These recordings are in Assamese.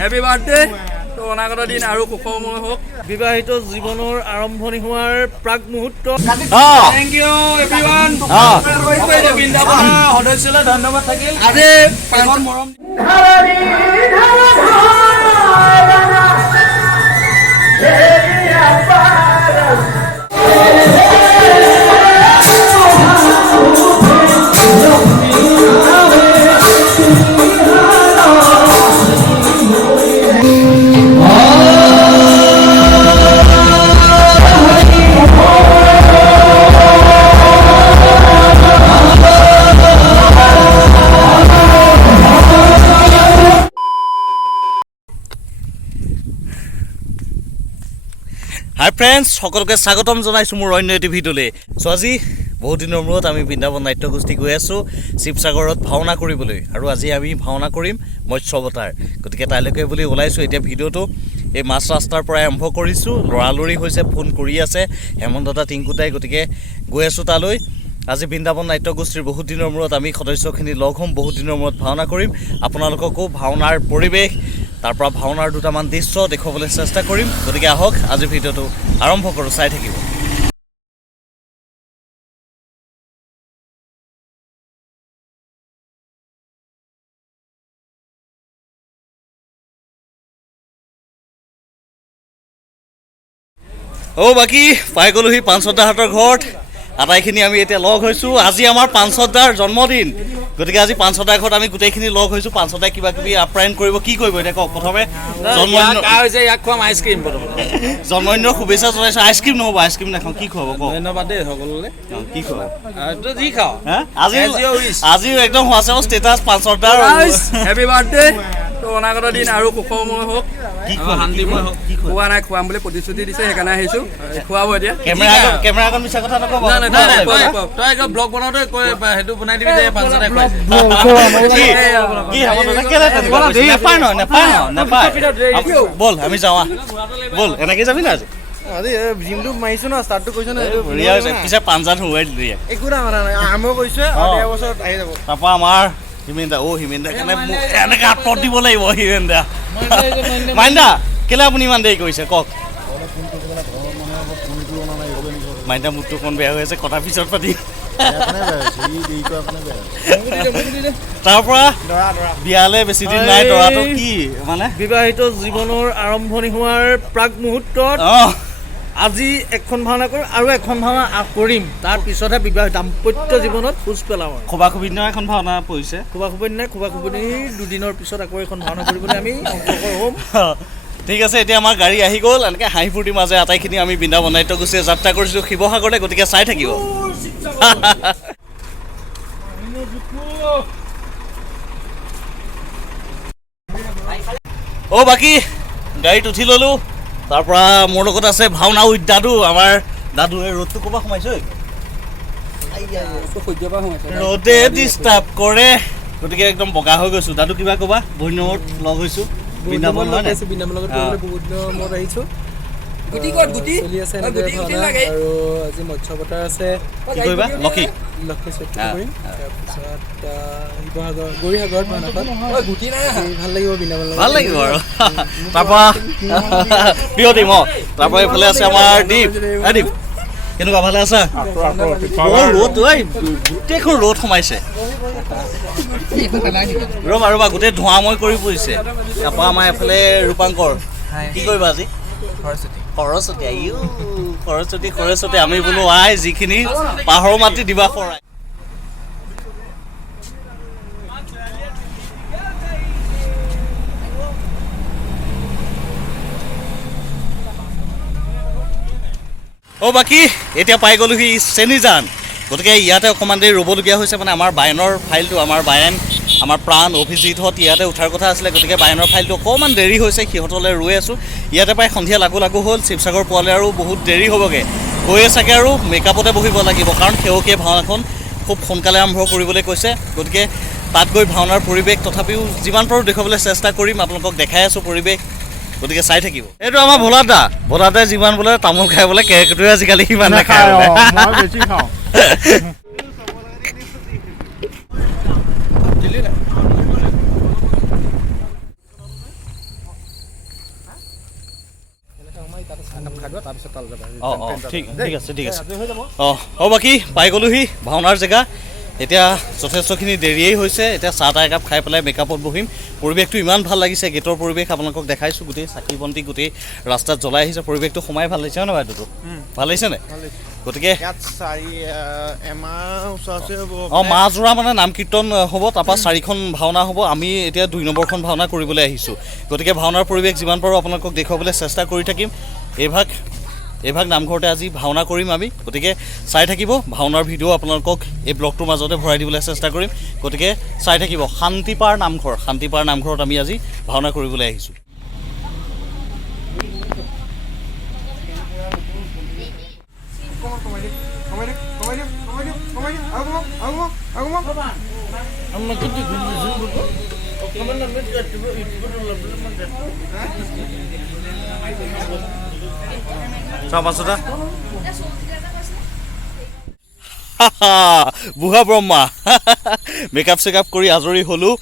হ্যাপি বাৰ্থডে তো অনাগত দিন আৰু সুখময় হোক বিবাহিত জীৱনৰ আৰম্ভণি হোৱাৰ প্ৰাক মুহূৰ্ত থেংক ইউ এভৰিৱান সদস্যলৈ ধন্যবাদ থাকিল আজি পাঁচজন মৰম হাই ফ্ৰেণ্ডছ সকলোকে স্বাগতম জনাইছোঁ মোৰ অন্য এটি ভিডিঅ'লৈ চ' আজি বহুত দিনৰ মূৰত আমি বৃন্দাবন নাট্যগোষ্ঠী গৈ আছোঁ শিৱসাগৰত ভাওনা কৰিবলৈ আৰু আজি আমি ভাওনা কৰিম মৎস্য অৱতাৰ গতিকে তালৈকে বুলি ওলাইছোঁ এতিয়া ভিডিঅ'টো এই মাছ ৰাস্তাৰ পৰাই আৰম্ভ কৰিছোঁ লৰালৰি হৈছে ফোন কৰি আছে হেমন্তদা টিংকুদাই গতিকে গৈ আছোঁ তালৈ আজি বৃন্দাবন নাট্যগোষ্ঠীৰ বহুত দিনৰ মূৰত আমি সদস্যখিনি লগ হ'ম বহুত দিনৰ মূৰত ভাওনা কৰিম আপোনালোককো ভাওনাৰ পৰিৱেশ তাৰপৰা ভাওনাৰ দুটামান দৃশ্য দেখুৱাবলৈ চেষ্টা কৰিম গতিকে আহক আজি ভিডিঅ'টো আৰম্ভ কৰোঁ চাই থাকিব বাকী পাই গ'লোহি পাঞ্চদাহঁতৰ ঘৰত আটাইখিনি আমি এতিয়া লগ হৈছোঁ আজি আমাৰ পাঞ্চদাৰ জন্মদিন গতিকে আজি পাঞ্চদাৰ ঘৰত আমি গোটেইখিনি লগ হৈছোঁ পাঞ্চদাই কিবা কিবি আপ্যায়ন কৰিব কি কৰিব এতিয়া কওক প্ৰথমে জন্মদিনৰ শুভেচ্ছা জনাইছোঁ আইচক্ৰীম নহ'ব আইচক্ৰীম নাখাওঁ কি খুৱাব কওক ধন্যবাদ দেই সকলোলৈ কি খুৱাব যি খাওঁ আজিও একদম হোৱাটছএপৰ ষ্টেটাছ পাঞ্চদাৰ হেপি বাৰ্থডে তো অনাগত দিন আৰু সুখময় হোক শান্তিময় হোক খোৱা নাই খুৱাম বুলি প্ৰতিশ্ৰুতি দিছে সেইকাৰণে আহিছোঁ খুৱাব এতিয়া কেমেৰাখন মিছা কথা নক'ব তই ব্লগ বনাওঁতে সেইটো বনাই দিবি যে পাঞ্চদাই বল আমি যাওঁ বল এনেকৈ যাবি না আজি জিমটো মাৰিছোঁ ন ষ্টাৰ্টটো কৰিছোঁ ন পিছে পাঞ্জাত হুৱাই দিলোঁ একো ডাঙৰ নাই আৰম্ভ কৰিছোঁ বছৰত আহি যাব তাৰপৰা আমাৰ হিমেন দা কাৰণে মোক এনেকৈ আঁতৰত দিব লাগিব হিমেন দা মাইন দা কেলৈ আপুনি ইমান দেৰি কৰিছে কওক মাইন দা মুডটো অকণ বেয়া হৈ আছে কথা পিছত পাতি তাৰপৰা বিয়ালে বেছি দিন নাই দৰাটো কি মানে বিবাহিত জীৱনৰ আৰম্ভণি হোৱাৰ প্ৰাক মুহূৰ্তত আজি এখন ভাওনা কৰিম আৰু এখন ভাওনা কৰিম তাৰ পিছতহে বিবাহ দাম্পত্য জীৱনত খোজ পেলাম খোবা খুবি দিনৰ এখন ভাওনা পৰিছে খোবা খুবি নাই খোবা খুবি দুদিনৰ পিছত আকৌ এখন ভাওনা কৰিবলৈ আমি অংশগ্ৰহণ হ'ম ঠিক আছে এতিয়া আমাৰ গাড়ী আহি গ'ল এনেকৈ হাঁহি ফূৰ্তিৰ মাজে আটাইখিনি আমি বৃন্দাবন নাট্যগোষ্ঠীয়ে যাত্ৰা কৰিছোঁ শিৱসাগৰলৈ গতিকে চাই থাকিব বাকী গাড়ীত উঠি ল'লোঁ তাৰপৰা মোৰ লগত আছে ভাওনা উইথ দাদু আমাৰ দাদুৱে ৰ'দটো ক'ৰপৰা সোমাইছোঁ ৰ'দে ডিষ্টাৰ্ব কৰে গতিকে একদম বগা হৈ গৈছোঁ দাদু কিবা ক'বা বহুত দিনত লগ হৈছোঁ বৃন্দাবন লগত বহুত দিনৰ মূৰত আহিছোঁ চলি আছে এনেকৈ ভাওনা আৰু আজি মৎস্য অৱতাৰ আছে কি কৰিবা লক্ষী চৰিত্ৰ কৰিম তাৰপিছত শিৱসাগৰ গৌৰীসাগৰত ভাওনাখন ভাল লাগিব বৃন্দাবন ভাল লাগিব আৰু তাৰপৰা প্ৰিয় টিম তাৰপৰা এইফালে আছে আমাৰ দীপ দীপ কেনেকুৱা ভালে আছা ৰ'দ গোটেইখন ৰ'দ সোমাইছে ৰ'বা গোটেই ধোঁৱাময় কৰি পৰিছে তাৰপৰা আমাৰ এইফালে ৰূপাংকৰ কি কৰিবা আজি সৰস্বতী আমি বোলো আই যিখিনি পাহৰ মাটি দিবা শৰাই বাকী এতিয়া পাই গ'লোহি চেনিজান গতিকে ইয়াতে অকণমান দেৰি ৰ'বলগীয়া হৈছে মানে আমাৰ বায়নৰ ফাইলটো আমাৰ বায়ন আমাৰ প্ৰাণ অভিজিতহঁত ইয়াতে উঠাৰ কথা আছিলে গতিকে বায়নৰ ফাইলটো অকণমান দেৰি হৈছে সিহঁতলৈ ৰৈ আছোঁ ইয়াতে প্ৰায় সন্ধিয়া লাগু হ'ল শিৱসাগৰ পোৱালে আৰু বহুত দেৰি হ'বগৈ গৈয়ে চাগে আৰু মেকআপতে বহিব লাগিব কাৰণ সেৱকীয়ে ভাওনাখন খুব সোনকালে আৰম্ভ কৰিবলৈ কৈছে গতিকে তাত গৈ ভাওনাৰ পৰিৱেশ তথাপিও যিমান পাৰোঁ দেখুৱাবলৈ চেষ্টা কৰিম আপোনালোকক দেখাই আছোঁ পৰিৱেশ গতিকে চাই থাকিব এইটো আমাৰ ভোলাদাই যিমান বোলে তামোল খাই বোলে কেৰকেটুৱে আজিকালি সিমান নাখায় তাতে চাহকাপ খাই দিবা তাৰপিছত তালৈ যাবা ঠিক আছে বাকী পাই গ'লোহি ভাওনাৰ জেগা এতিয়া যথেষ্টখিনি দেৰিয়েই হৈছে এতিয়া চাহ তাহ একাপ খাই পেলাই মেকআপত বহিম পৰিৱেশটো ইমান ভাল লাগিছে গেটৰ পৰিৱেশ আপোনালোকক দেখাইছোঁ গোটেই চাকি বন্তি গোটেই ৰাস্তাত জ্বলাই আহিছে পৰিৱেশটো সোমাই ভাল লাগিছে হয় নে বাইদেউটো ভাল লাগিছেনে গতিকে মাজোৰা মানে নাম কীৰ্তন হ'ব তাৰপৰা 4খন ভাওনা হ'ব আমি এতিয়া 2 নম্বৰখন ভাওনা কৰিবলৈ আহিছোঁ গতিকে ভাওনাৰ পৰিৱেশ যিমান পাৰোঁ আপোনালোকক দেখুৱাবলৈ চেষ্টা কৰি থাকিম এইভাগ নামঘৰতে আজি ভাওনা কৰিম আমি গতিকে চাই থাকিব ভাওনাৰ ভিডিঅ' আপোনালোকক এই ব্লগটোৰ মাজতে ভৰাই দিবলৈ চেষ্টা কৰিম গতিকে চাই থাকিব শান্তিপাৰ নামঘৰত আমি আজি ভাওনা কৰিবলৈ আহিছোঁ বুঢ়া ব্ৰহ্মা মেকআপ চেকআপ কৰি আজৰি হ'লোঁ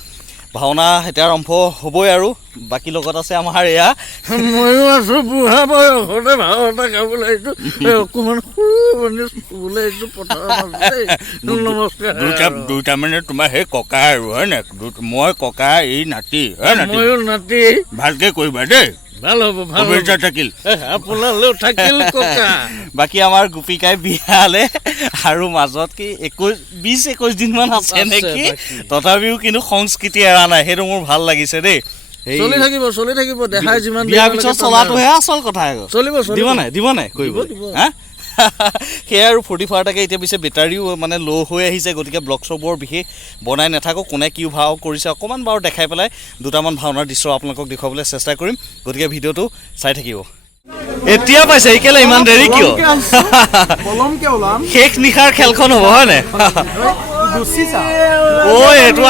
ভাওনা এতিয়া আৰম্ভ হ'বই আৰু বাকী লগত আছে আমাৰ এয়া ময়ো আছোঁ বুঢ়া বয়সতে ভাও এটা গাবলৈ আহিছোঁ অকণমান শুবলৈ আহিছোঁ পথাৰৰ মাজতে নমস্কাৰ দুইটা মানে তোমাৰ সেই ককা আৰু হয় নাই মই ককা এই নাতি ময়ো নাতি ভালকে কৰিবা দেই ভাল হ'ব থাকিল আপোনালৈও থাকিল ককা বাকী আমাৰ গোপিকাই বিয়ালে আৰু মাজত কি 20-21 দিনমান আছে নেকি তথাপিও কিন্তু সংস্কৃতি এৰা নাই সেইটো মোৰ ভাল লাগিছে দেই চলি থাকিব দেখাই যিমান বিয়াৰ পিছত চলাটোহে আচল কথা চলিব দিব নাই কৰিব হা সেয়াই আৰু ফূৰ্তি ফাৰ্তাকে এতিয়া পিছে বেটাৰীও মানে ল' হৈ আহিছে গতিকে ব্লগ শ্ব'বোৰ বিশেষ বনাই নাথাকোঁ কোনে কি ভাও কৰিছে অকণমান বাৰু দেখাই পেলাই দুটামান ভাওনাৰ দৃশ্য আপোনালোকক দেখুৱাবলৈ চেষ্টা কৰিম গতিকে ভিডিঅ'টো চাই থাকিব এতিয়া পাইছে কেলে ইমান দেৰি কিয় শেষ নিশাৰ খেলখন হ'ব হয় নাই এইটো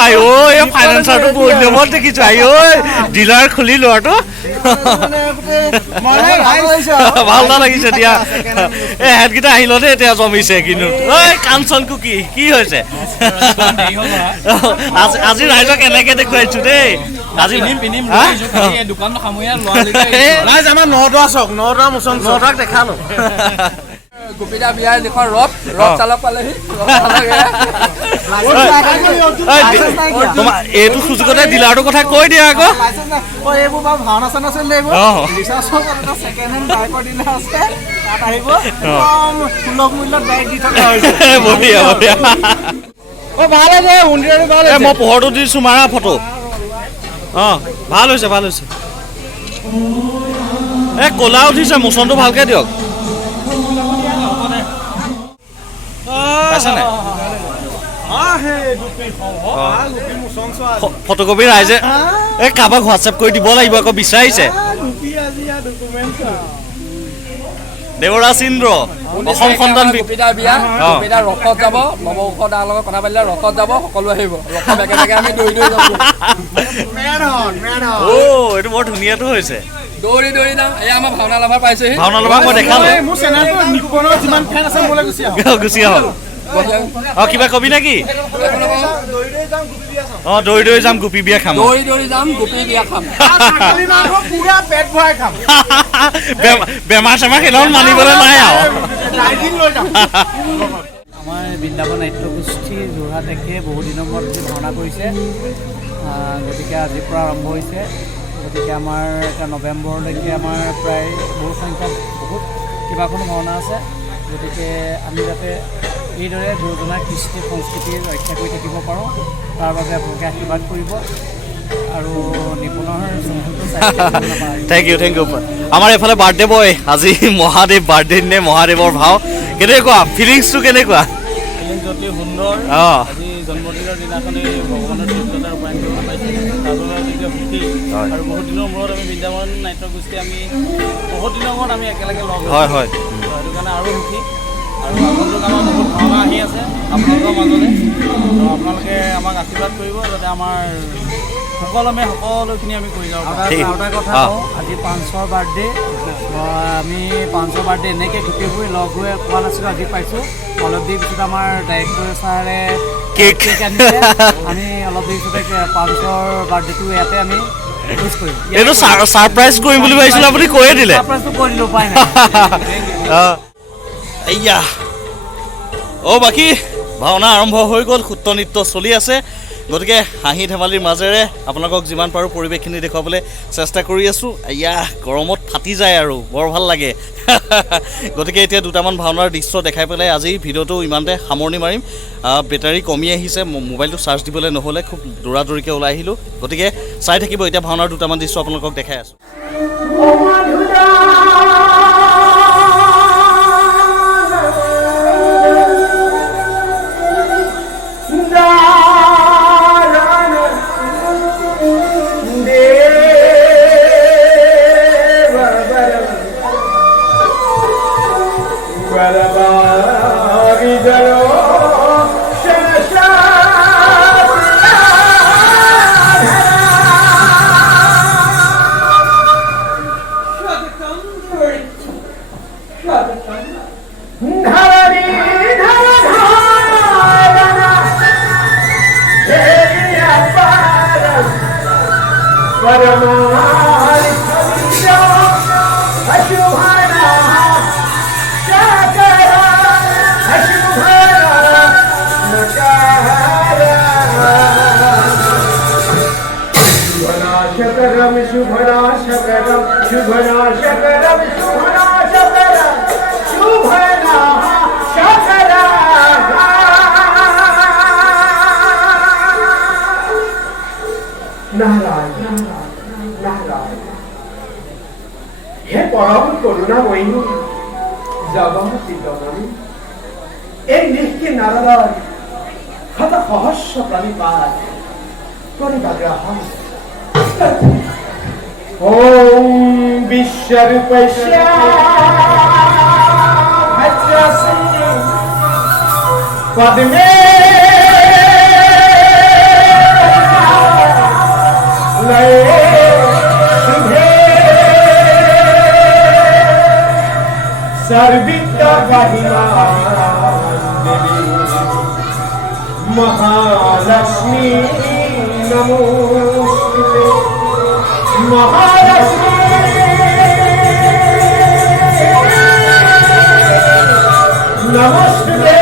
ফাইনেন্সাৰটো বহুত নিয়মত দেখিছোঁ ডিলাৰ খুলি লোৱাটো ভাল নালাগিছে দিয়া এহেঁতকেইটা আহিল দেই এতিয়া জমিছে কিন্তু কাঞ্চনকো কি হৈছে আজি ৰাইজক এনেকে দেখুৱাইছো দেই আজি নটাক দেখালো গোপীদা বিয়াৰ যিখন ৰথ চালক পালেহি এইটো সুযোগতে ডিলাৰটোৰ কথা কৈ দিয়া আকৌ এইবোৰ বাৰু ভাওনা চাওনা চলি লাগিব ছেকেণ্ড হেণ্ড বাইকৰ ডিলাৰ আছে তাত আহিব সুলভ মূল্যত বাইক দি থকা হৈছে মই পোহৰটো দিছোঁ মাৰা ফটো ভাল হৈছে ক'লা উঠিছে মোচনটো ভালকে দিয়ক ফটোকপি ৰাইজে কাৰোবাক হোৱাটছএপ কৰি দিব লাগিব আকৌ বিচাৰিছে দেৱৰাজ ইন্দ্ৰ অসম সন্তান গোপীদা বিয়া গোপীদা ৰথত যাব নৱৌষ দাৰ লগত কথা পাতিলে ৰথত যাব সকলো আহিব ৰথত বেগে বেগে আমি দৌৰি যাব এইটো বৰ ধুনীয়াটো হৈছে দৌৰি যাম এয়া আমাৰ ভাওনা লাভাৰ পাইছেহি ভাওনা লাভাৰ মই দেখালো গুচি আহক কিবা কবি নেকি দৌৰি যাম গোপী বিয়া খাম বেমাৰ চেমাৰ সেইদিনাখন মানিবলৈ নাই আৰু আমাৰ বৃন্দাবন নাট্যগোষ্ঠী যোৰহাট একে বহু দিনৰ মূৰত ভাওনা কৰিছে গতিকে আজিৰ পৰা আৰম্ভ হৈছে গতিকে আমাৰ এতিয়া নৱেম্বৰলৈকে আমাৰ প্ৰায় বহু সংখ্যক বহুত কেইবাখনো ভাওনা আছে গতিকে আমি যাতে এইদৰে গুৰুজনাৰ কৃষ্টি সংস্কৃতি ৰক্ষা কৰি থাকিব পাৰোঁ তাৰ বাবে আপোনালোকে আশীৰ্বাদ কৰিব আৰু নিপুণৰ থেংক ইউ আমাৰ এইফালে বাৰ্থডে বয় আজি মহাদেৱ বাৰ্থডে দিনে মহাদেৱৰ ভাও কেনেকুৱা ফিলিংছটো কেনেকুৱা অতি সুন্দৰ আজি জন্মদিনৰ দিনাখনেই ভগৱানৰ চিত্ৰতা ৰূপায়ণ কৰিব পাইছোঁ তাৰ বাবে অতিকে সুখী আৰু বহুত দিনৰ মূৰত আমি বৃন্দাবন নাট্যগোষ্ঠী আমি বহুত দিনৰ মূৰত আমি একেলগে লগ হয় সেইটো কাৰণে আৰু সুখী আৰু আগন্তুক আমাৰ বহুত ভাওনা আহি আছে আপোনালোকৰ মাজলৈ আপোনালোকে আমাক আশীৰ্বাদ কৰিব যাতে আমাৰ সুকলমে সকলোখিনি আমি কৰি যাব পাৰোঁ এটা কথা কওঁ আজি 500ৰ বাৰ্থডে আমি 500 বাৰ্থডে এনেকৈ গোটেইবোৰ লগ হৈ পোৱা নাছিলোঁ আজি পাইছোঁ অলপ দেৰি পিছত আমাৰ ডাইৰেক্টৰ ছাৰে কেক আনিছে আমি অলপ দেৰি পিছতে 500ৰ বাৰ্থডেটো ইয়াতে আমি মিছ কৰিম এইটো ছাৰপ্ৰাইজ কৰিম বুলি ভাবিছিলোঁ, আপুনি কৈয়ে দিলে। ছাৰপ্ৰাইজটো কৰি দিলোঁ, উপায় নাই। এয়া বাকী ভাওনা আৰম্ভ হৈ গ'ল, সূত্ৰ নৃত্য চলি আছে। গতিকে হাঁহি ধেমালিৰ মাজেৰে আপোনালোকক যিমান পাৰোঁ পৰিৱেশখিনি দেখুৱাবলৈ চেষ্টা কৰি আছোঁ। এয়া গৰমত ফাটি যায় আৰু বৰ ভাল লাগে। গতিকে এতিয়া দুটামান ভাওনাৰ দৃশ্য দেখাই পেলাই আজি ভিডিঅ'টো ইমানতে সামৰণি মাৰিম। বেটাৰী কমি আহিছে, মোবাইলটো চাৰ্জ দিবলৈ নহ'লে খুব দৌৰাদৌৰিকৈ ওলাই আহিলোঁ। গতিকে চাই থাকিব, এতিয়া ভাওনাৰ দুটামান দৃশ্য আপোনালোকক দেখাই আছোঁ। হে পরম করুণাময়ী জগমতি জননী, এই নিষ্কি নারদর শত সহস্র প্রাণীপাত করিবা গ্রহণ। ওম বিশ্বরূপস্য ভদ্রসি পদ্মে লয়ে শুভে सर्विद्या महिमा देवी महालक्ष्मी नमोस्तुते। महालक्ष्मी नमोस्तुते।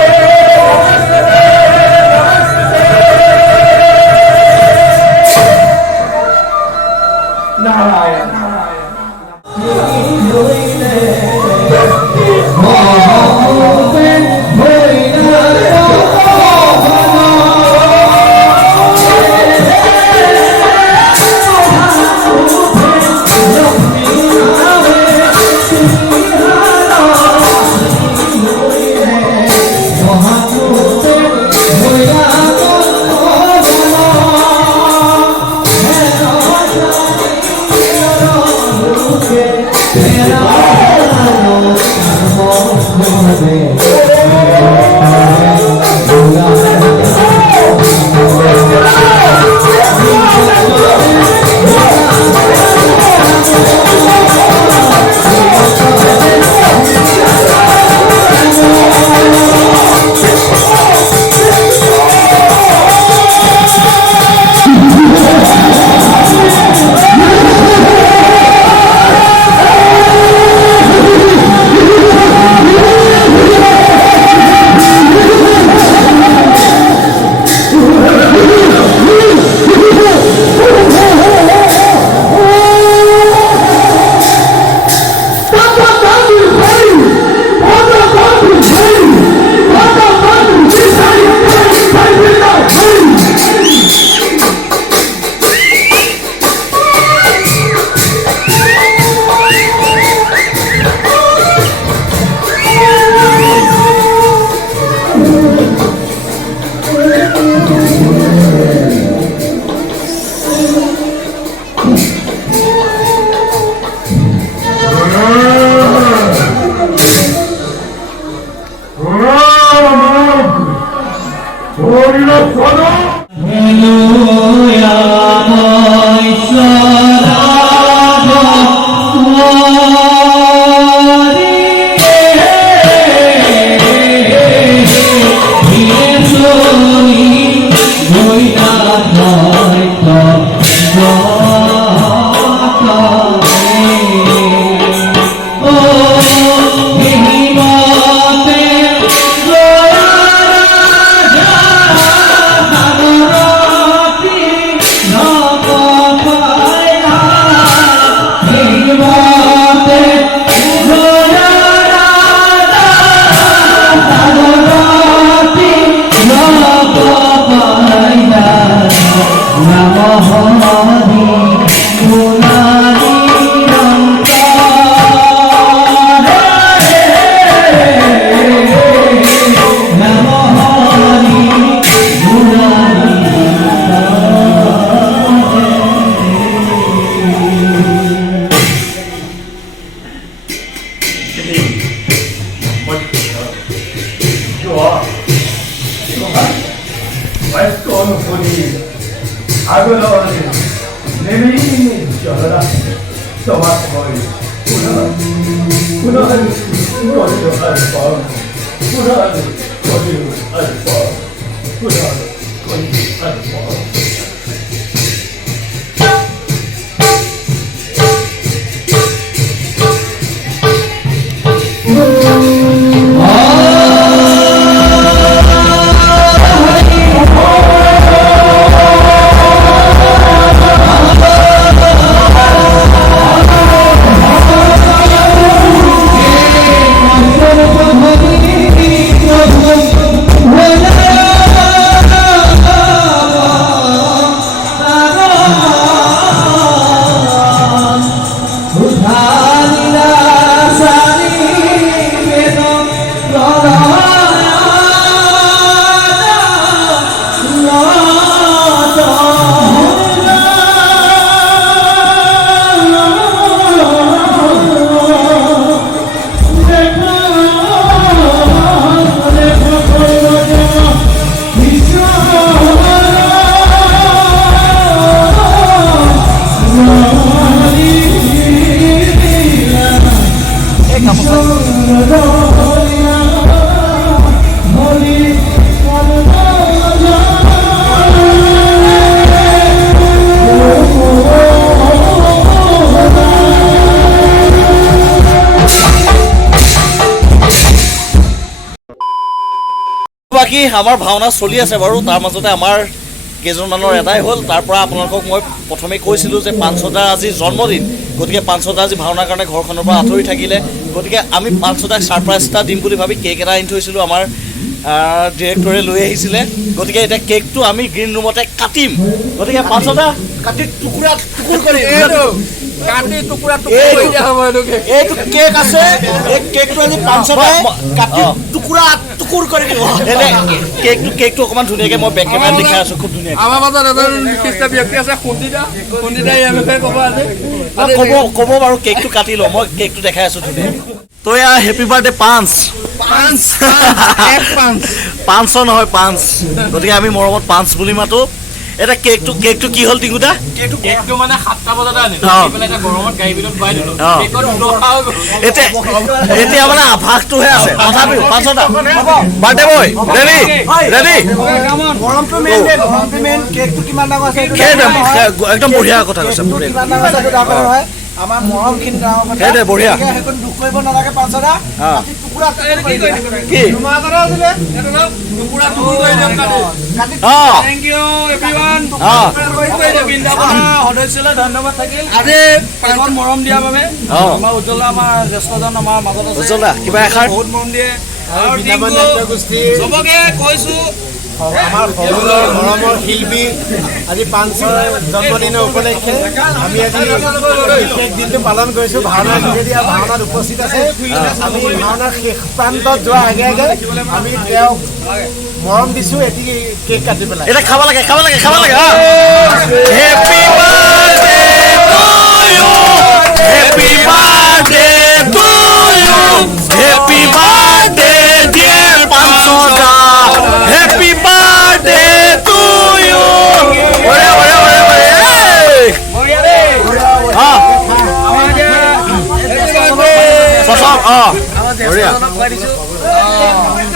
नारायण Hey, বাকী আমাৰ ভাওনা চলি আছে বাৰু তাৰ মাজতে আমাৰ কেইজনমানৰ এটাই হ'ল তাৰ পৰা আপোনালোকক মই প্ৰথমে কৈছিলোঁ যে পাঞ্চদাৰ আজি জন্মদিন গতিকে পাঞ্চদা আজি ভাওনাৰ কাৰণে ঘৰখনৰ পৰা আঁতৰি থাকিলে গতিকে আমি পাঞ্চদাক ছাৰপ্ৰাইজ এটা দিম বুলি ভাবি কেক এটা আনি থৈছিলোঁ আমাৰ ডিৰেক্টৰে লৈ আহিছিলে গতিকে এতিয়া কেকটো আমি গ্ৰীণ ৰুমতে কাটিম গতিকে পাঞ্চদা কাটি টুকুৰা টুকুৰ কৰি কাটি টুকুৰা টুকুৰ কৰি দিয়া হ'ব এইটো কেক আছে এই কেকটো আজি পাঞ্চদাই কাটি টুকুৰা টুকুৰ কৰি দিব কেকটো অকণমান ধুনীয়াকৈ মই বেক কেমেৰাত দেখাই আছোঁ খুব ধুনীয়াকৈ আমাৰ মাজত এজন বিশিষ্ট ব্যক্তি আছে সুন্দিতা ইয়াৰ বিষয়ে ক'ব আজি ক'ব বাৰু কেকটো কাটি লওঁ মই কেকটো দেখাই আছোঁ ধুনীয়াকৈ তো এয়া হেপী বাৰ্থডে পাঞ্চ নহয় পাঞ্চ গতিকে আমি মৰমত পাঞ্চ বুলি মাতো এটা কেকটো কি হ'ল টিংকুটা কেকটো মানে 7টা বজাতে আনিলো এটা গৰমত গাড়ী ভিতৰত ভৰাই দিলো এতিয়া মানে আভাসটোহে আছে তথাপিও পাঞ্চটা বাৰ্থডে বয় ৰেডি গৰমটো মেইন কেকটো কিমান ডাঙৰ আছে একদম বঢ়িয়া কথা কৈছে আমাৰ মৰমখিনি ডাঙৰ কথা সেইটোৱে বঢ়িয়া সেইখন দুখ কৰিব নালাগে পাঁচটা টুকুৰা কি টুকুৰা টুকুৰ কৰি দিয়ক কাটি থেংক ইউ এভৰিৱান সদস্যলৈ ধন্যবাদ থাকিল আজি পাঁচজন মৰম দিয়াৰ বাবে আমাৰ উজ্জ্বলা আমাৰ জ্যেষ্ঠজন আমাৰ মাজত আছে উজ্জ্বলা কিবা এষাৰ বহুত মৰম দিয়ে চবকে কৈছো আমাৰ সকলোৰে মৰমৰ শিল্পী আজি পাঞ্চৰ জন্মদিনৰ উপলক্ষে আমি আজি বিশেষ দিনটো পালন কৰিছোঁ ভাওনাৰ যোগেদি ভাওনাত উপস্থিত আছে আমি ভাওনাৰ শেষ প্ৰান্তত যোৱাৰ আগে আগে আমি তেওঁক মৰম দিছোঁ এটি কেক কাটি পেলাই এটা খাব লাগে happy birthday to you happy birthday to you happy birthday dear Panchda happy birthday to you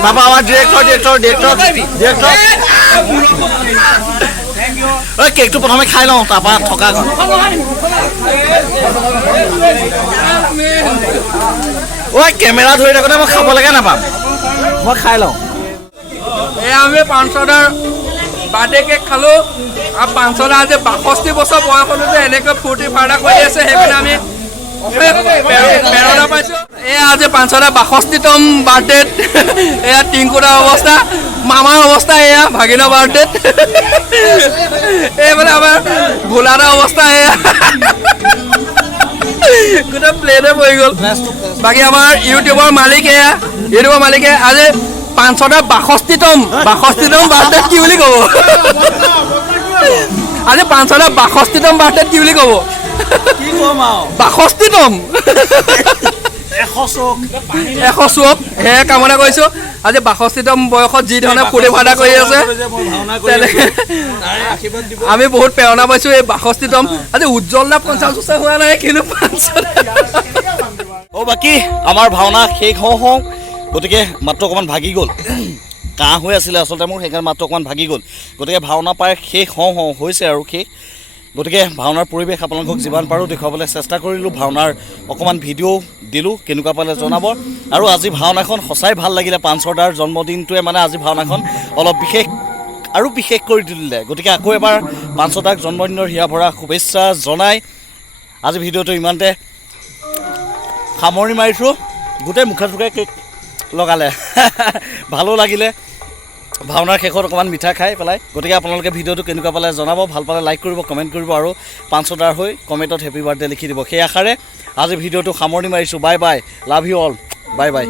তাৰপৰা আমাৰ ডিৰেক্টৰ কেকটো প্ৰথমে খাই লওঁ তাৰপৰা থকা কেমেৰা ধৰি থাকোঁতে মই খাব লাগে নাপাম মই খাই লওঁ এয়া আমি পাঞ্চদাৰ বাৰ্থডে কেক খালোঁ আৰু পাঞ্চদা আজি 62 বছৰ বয়সতো যে এনেকৈ ফূৰ্তি ফাৰ্তা কৰি আছে সেইকাৰণে আমি প্ৰেৰণা পাইছোঁ এয়া আজি পাঞ্চদা 62তম বাৰ্থডেত এয়া টিংকুদাৰ অৱস্থা মামাৰ অৱস্থা এয়া ভাগিনৰ বাৰ্থডেত এইফালে আমাৰ ভোলাদাৰ অৱস্থা এয়া গোটেই প্লেনে পৰি গ'ল বাকী আমাৰ ইউটিউবৰ মালিকে আজি পাঞ্চদাৰ 62তম বাৰ্থডেত কি বুলি ক'ব আজি পাঞ্চদাৰ 62তম বাৰ্থডেত কি বুলি ক'ব 62তম 100 চুক সেয়ে কামনা কৰিছোঁ আজি 62তম বয়সত যি ধৰণে ফূৰ্তি ফাৰ্তা কৰি আছে আমি বহুত প্ৰেৰণা পাইছোঁ এই 62তম আজি উজ্জ্বল দা 50 বছৰ হোৱা নাই কিন্তু 5 বাকী আমাৰ ভাওনা শেষ হওঁ গতিকে মাত্ৰ অকণমান ভাগি গ'ল কাহ হৈ আছিলে আচলতে মোৰ সেইকাৰণে মাত্ৰ অকণমান ভাগি গ'ল গতিকে ভাওনা প্ৰায় শেষ হওঁ হৈছে আৰু শেষ গতিকে ভাওনাৰ পৰিৱেশ আপোনালোকক যিমান পাৰোঁ দেখুৱাবলৈ চেষ্টা কৰিলোঁ ভাওনাৰ অকণমান ভিডিঅ' দিলোঁ কেনেকুৱা পালে জনাব আৰু আজি ভাওনাখন সঁচাই ভাল লাগিলে পাঞ্চদাৰ জন্মদিনটোৱে মানে আজি ভাওনাখন অলপ বিশেষ কৰি দিলে গতিকে আকৌ এবাৰ পাঞ্চদাক জন্মদিনৰ হিয়া ভৰা শুভেচ্ছা জনাই আজি ভিডিঅ'টো ইমানতে সামৰণি মাৰিছোঁ গোটেই মুখে কেক লগালে ভালো লাগিলে ভাওনাৰ শেষত অকণমান মিঠা খাই পেলাই গতিকে আপোনালোকে ভিডিঅ'টো কেনেকুৱা পালে জনাব ভাল পালে লাইক কৰিব কমেণ্ট কৰিব আৰু পাঞ্চদাৰ হৈ কমেণ্টত হেপী বাৰ্থডে লিখি দিব সেই আশাৰে আজি ভিডিঅ'টো সামৰণি মাৰিছোঁ bye bye love you all bye bye